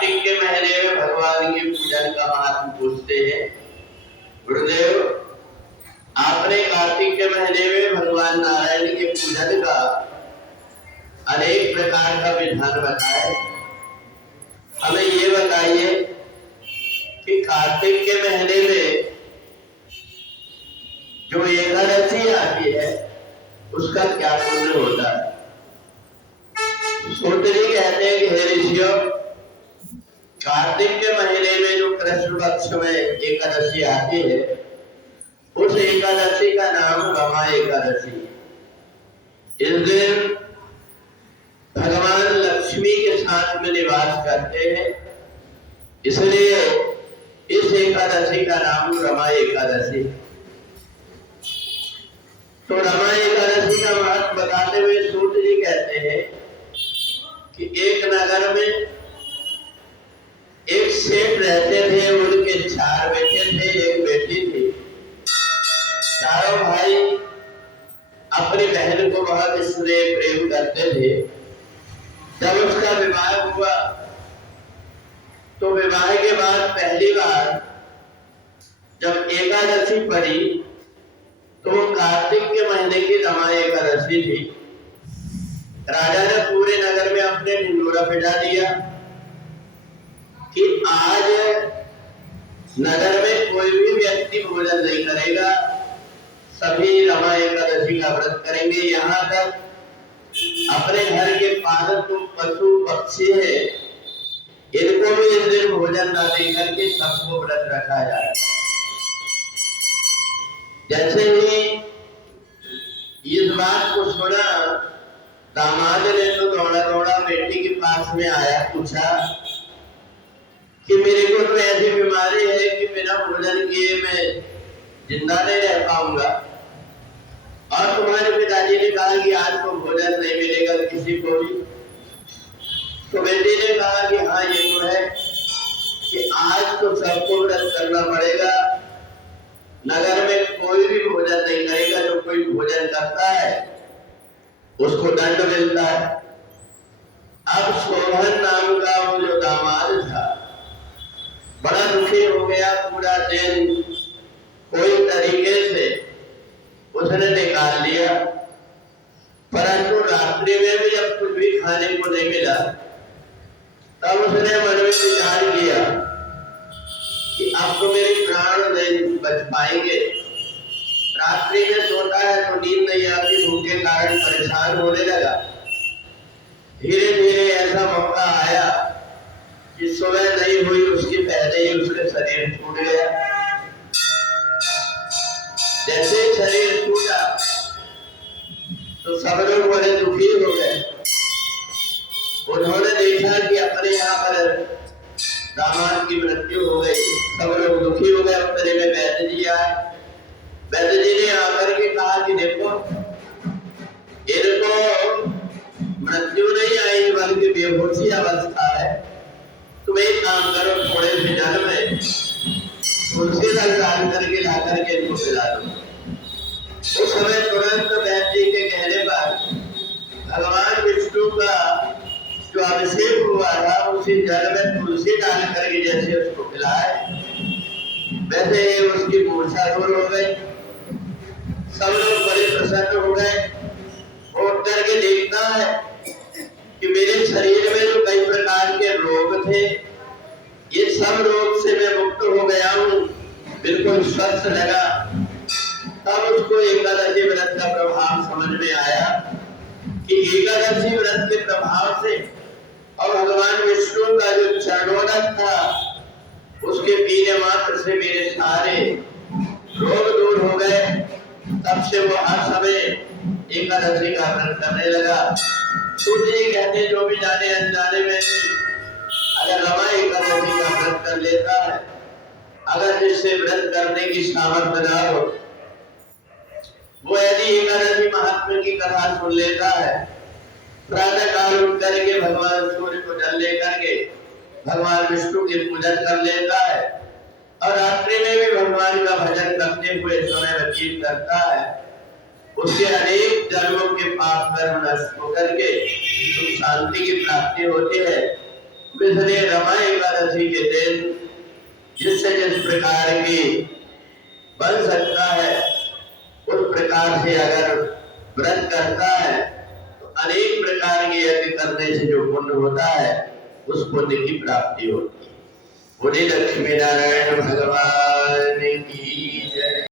कार्तिक के महीने में भगवान की पूजन का महत्व पूछते हैं। गुरुदेव, आपने कार्तिक के महीने में भगवान नारायण के पूजन का अनेक प्रकार का विधान बताया। हमें ये बताइए कि कार्तिक के महीने में जो एकादशी आती है उसका क्या पुण्य होता है? सूत्री कहते हैं कि हे ऋषियों, कार्तिक के महीने में जो कृष्ण पक्ष में एकादशी आती है उस एकादशी का नाम रमा एकादशी। इस दिन भगवान लक्ष्मी के साथ में निवास करते हैं, इसलिए इस एकादशी का नाम रमा एकादशी। तो रमा एकादशी का महत्व बताते हुए सूत्र जी कहते हैं कि एक नगर में एक सेठ रहते थे, उनके 4 बेटे थे, एक बेटी थी। चारों भाई अपनी बहन को बहुत स्नेह प्रेम करते थे। जब उसका विवाह हुआ तो विवाह के बाद पहली बार जब एकादशी पड़ी तो वो कार्तिक के महीने की रमा एकादशी थी। राजा ने पूरे नगर में अपने ढिंढोरा पिटा दिया कि आज नगर में कोई भी व्यक्ति भोजन नहीं करेगा, सभी रमा एकादशी का व्रत करेंगे। यहाँ तक अपने घर के पालतू पशु पक्षी है, इनको भी इस दिन भोजन न देकर के सबको व्रत रखा जाए। जैसे ही इस बात को सुना, दामाद ने तो दौड़ा दौड़ा बेटी के पास में आया, पूछा कि मेरे को तो ऐसी बीमारी है कि बिना भोजन किए मैं जिंदा नहीं रह पाऊंगा, और तुम्हारे पिताजी ने कहा कि आज तो भोजन नहीं मिलेगा किसी को भी। तो बेटी ने कहा कि हाँ, ये तो है कि आज तो सबको व्रत करना पड़ेगा, नगर में कोई भी भोजन नहीं करेगा, जो कोई भोजन करता है उसको दंड मिलता है। अब सोहन नाम का वो जो दामाद था बड़ा दुखी हो गया। पूरा दिन कोई तरीके से उसने निकाल लिया, परंतु रात्रि में भी जब कुछ भी खाने को नहीं मिला तब उसने मन में विचार किया कि अब तो मेरे प्राण नहीं बच पाएंगे। रात्रि में सोता है तो नींद नहीं आती, भूख के कारण परेशान होने लगा। धीरे धीरे ऐसा मौका आया कि सुबह नहीं हुई उसके पहले ही उसका शरीर छूट गया। जैसे ही शरीर छूटा तो सब लोग बड़े दुखी हो गए। उन्होंने देखा कि अपने यहाँ पर दामाद की मृत्यु हो गई, सब लोग दुखी हो गए। उत्तरे में वैद्य जी आए। वैद्य जी ने आकर के कहा कि देखो, इनको मृत्यु नहीं आई बल्कि बेहोशी अवस्था है। तुम एक काम करो, थोड़े से जल में तुलसी रस डाल करके ला करके इनको पिला दो। उस समय तुरंत वैद्य जी के कहने पर भगवान विष्णु का जो अभिषेक हुआ था उसी जल में तुलसी डाल करके जैसे उसको पिलाए, वैसे उसकी मूर्छा दूर हो गई। सब लोग बड़े प्रसन्न हो गए। उठ करके देखता है कि मेरे शरीर में जो कई प्रकार के रोग थे, ये सब रोग से मैं मुक्त हो गया हूँ, बिल्कुल स्वस्थ लगा। तब उसको एकादशी व्रत का प्रभाव समझ में आया कि एकादशी व्रत के प्रभाव से और भगवान विष्णु का जो चरणोदक था उसके पीने मात्र से मेरे सारे रोग दूर हो गए। तब से वो हर समय एकादशी का व्रत करने लगा। सूर्य जी कहते जो भी जाने अनजाने में अगर रमा एकादशी का व्रत कर लेता है, अगर जिससे व्रत करने की सामर्थ्य न हो, वो यदि एकादशी महात्मा की कथा सुन लेता है, प्रातः काल उठ करके भगवान सूर्य को जल लेकर के भगवान विष्णु की पूजन कर लेता है और रात्रि में भी भगवान का भजन करते हुए समय व्यतीत करता है, उसके अनेक जन्मों के पाप कर्म नष्ट होकर के सुख शांति की प्राप्ति होती है। इसलिए रमा एकादशी के दिन जिससे जिस प्रकार की बन सकता है उस प्रकार से अगर व्रत करता है तो अनेक प्रकार के यज्ञ करने से जो पुण्य होता है उस पुण्य की प्राप्ति होती है। बोले लक्ष्मी नारायण भगवान की जय।